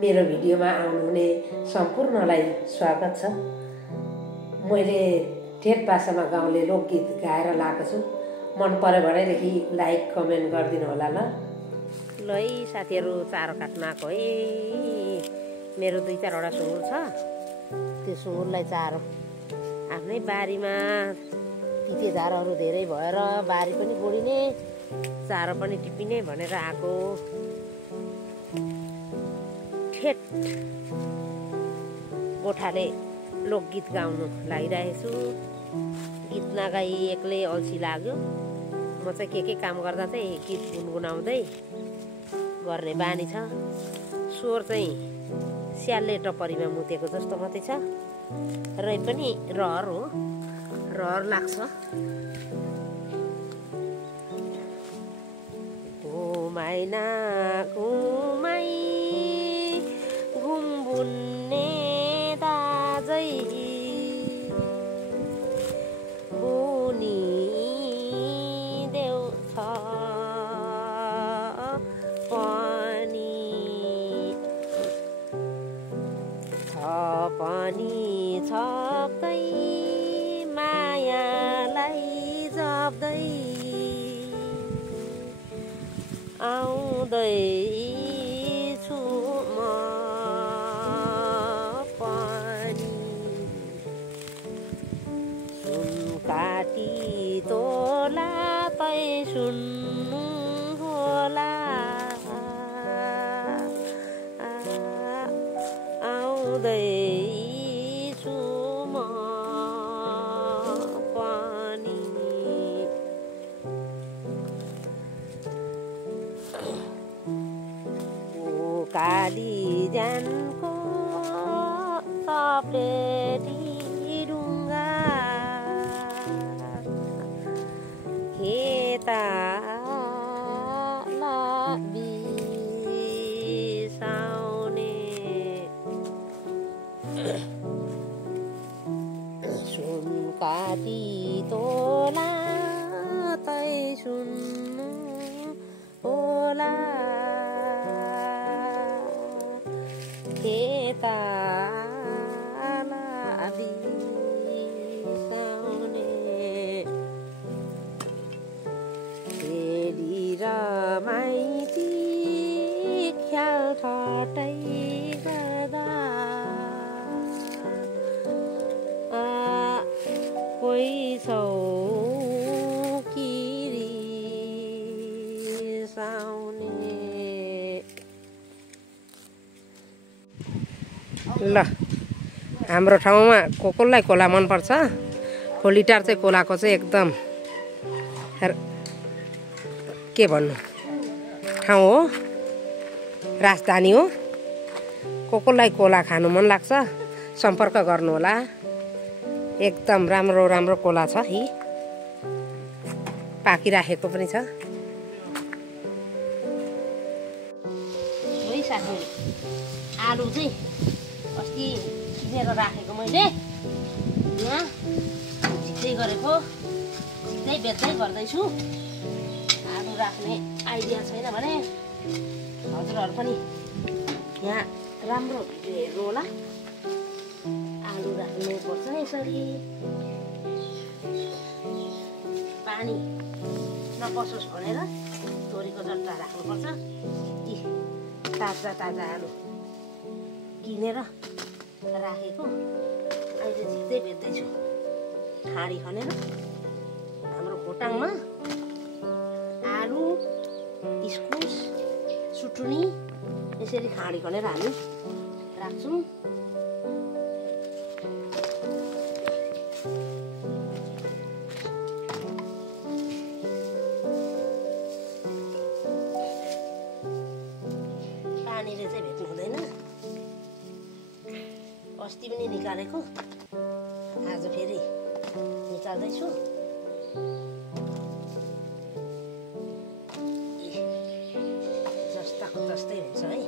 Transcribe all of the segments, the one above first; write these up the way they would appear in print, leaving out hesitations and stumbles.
मेरो भिडियोमा आउनुहुने सम्पूर्णलाई स्वागत छ। मैले ठेट भाषामा गाउँले लोकगीत गाएर लाएको छु। मन पर्यो भनेदेखि लाइक कमेन्ट गरिदिनु होला ल। ल है साथीहरू, चारो काट्न आएको है। मेरो 2-4वटा सुँगुर छ। त्यो सुँगुरलाई चारो आफ्नै बारीमा तिते झारहरू धेरै भएर बारी पनि गोडिने, चारो पनि टिपिने भनेर आएको। ठेट गोठाले लोकगीत गाउनु लागिरहेको छु। गीत नगाई एक्लै अल्छी लाग्यो। म चाहिँ के काम गर्दा चाहिँ गीत गुनगुनाउँदै गर्ने बानी छ। स्वर चाहिँ स्यालले टपरीमा मुतेको जस्तो मात्रै छ, रै पनि रहर हो, रहर लाग्छ। घुमाइना घुमाइ घुम्बुन्ने दाजै बुनी देउ छ पनि छप्दै मायालाई जप्दै आउँदैछु म पनि। सुन काटी तोला तै सुन्नु होला, आउँदैछु म पनि। काली ज्यानको तप्लेटी ढुङ्गा खेताला बिसाउने, सुन काटी तोला तै सुन्नु होला, खेताला बिसाउने। फेरि र माइती ख्याल ठट्टै गर्दा कोही छौ कि रिसाउने। ल, हाम्रो ठाउँमा कसलाई कोला मनपर्छ? खोलिटार चाहिँ कोलाको चाहिँ एकदम के भन्नु ठाउँ हो, राजधानी हो। कसलाई कोला खानु मन लाग्छ सम्पर्क गर्नु होला। एकदम राम्रो राम्रो कोला छ। यी पाकिराखेको पनि छ। है साथी, आलु चाहिँ अस्ति किनेर राखेको मैले यहाँ झिक्दै गरेको, झिक्दै बेच्दै गर्दैछु। आलु राख्ने आइडिया छैन भने हजुरहरू पनि यहाँ राम्रो भिडियो हेर्नु होला। आलु राख्नुपर्छ यसरी, पानी नपसोस् भनेर तोरीको जट्टा राख्नुपर्छ। यी ताजा ताजा आलु किनेर राखेको, अहिले झिक्दै बेच्दैछु। खाडी खनेर हाम्रो खोटाङमा आलु, इस्कुस, सुटुनी यसरी खाडी खनेर हामी राख्छौँ। पानीले चाहिँ भेट्नु हुँदैन। अस्ति पनि निकालेको, आज फेरि निकाल्दैछु। जस्ताको जस्तै हुन्छ है।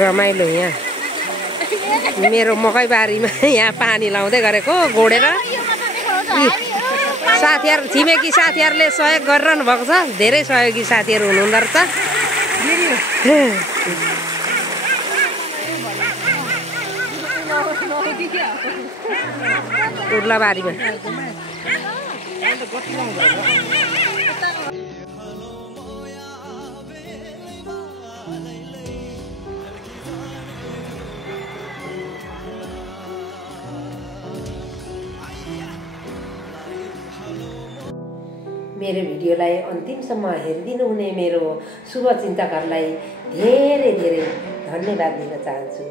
रमाइलो यहाँ मेरो मकैबारीमा यहाँ पानी लाउँदै गरेको गोडेर। साथीहरु छिमेकी साथीहरुले सहयोग गरिरहनु भएको छ धेरै सहयोगी साथीहरु हुनुहुँदो रहेछ उर्लाबारीमा मेरो भिडियोलाई अन्तिमसम्म हेरिदिनु हुने मेरो शुभचिन्तकहरूलाई धेरै धेरै धन्यवाद दिन चाहन्छु।